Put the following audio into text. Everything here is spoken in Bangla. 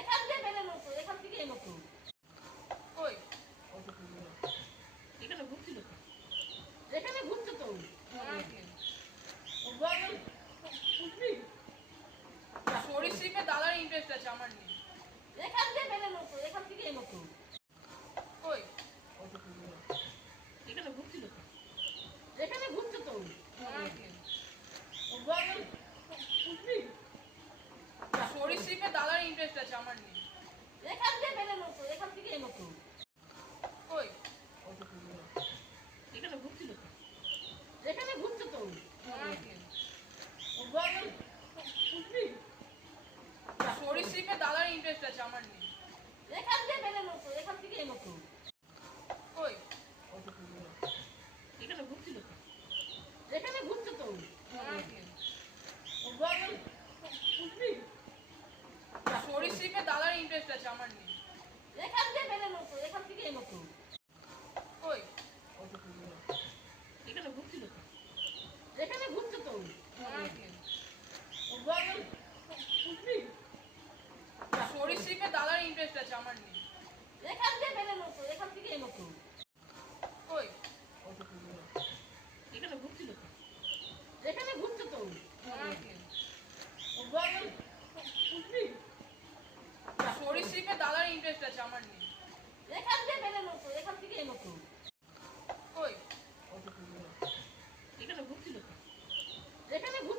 এখান দিয়ে বেরোনো তো, এখান থেকে এলো তো। কই? এখানে ঘুরছিল তো, এখানে ঘুরছে তো। সরীসৃপে দাদার ইন্টারেস্ট আছে, আমার নেই। এখান দিয়ে বেরোনো তো, এখান থেকে এলো তো। কই? এখানে ঘুরছিল তো, এখানে ঘুরছে তো। সরীসৃপে দাদার ইন্টারেস্ট আছে, আমার নেই। এখান দিয়ে বেরোনো তো, এখান থেকে এলো তো। কই? এখানে ঘুরছিল তো, এখানে ঘুরছে তো। সরীসৃপে দাদার ইন্টারেস্ট আছে, আমার নেই। এখান দিয়ে বেরোনো তো, এখান থেকে এলো তো। কই? এখানে ঘুরছিল তো, এখানে ঘুরছে তো। সরীসৃপে দাদার ইন্টারেস্ট আছে, আমার নেই। এখান দিয়ে বেরোনো তো, এখান থেকে এলো তো। কই? এখানে ঘুরছিল তো, এখানে ঘুরছে তো। সরীসৃপে দাদার ইন্টারেস্ট আছে, আমার নেই। এখান দিয়ে বেরোনো তো, এখান থেকে এলো তো। কই? এখানে ঘুরছিল তো, এখানে ঘুরছে তো। সরীসৃপে দাদার ইন্টারেস্ট আছে, আমার নেই। এখান দিয়ে বেরোনো তো, এখান থেকে এলো তো। কই? এখানে ঘুরছিল তো, এখানে ঘুরছে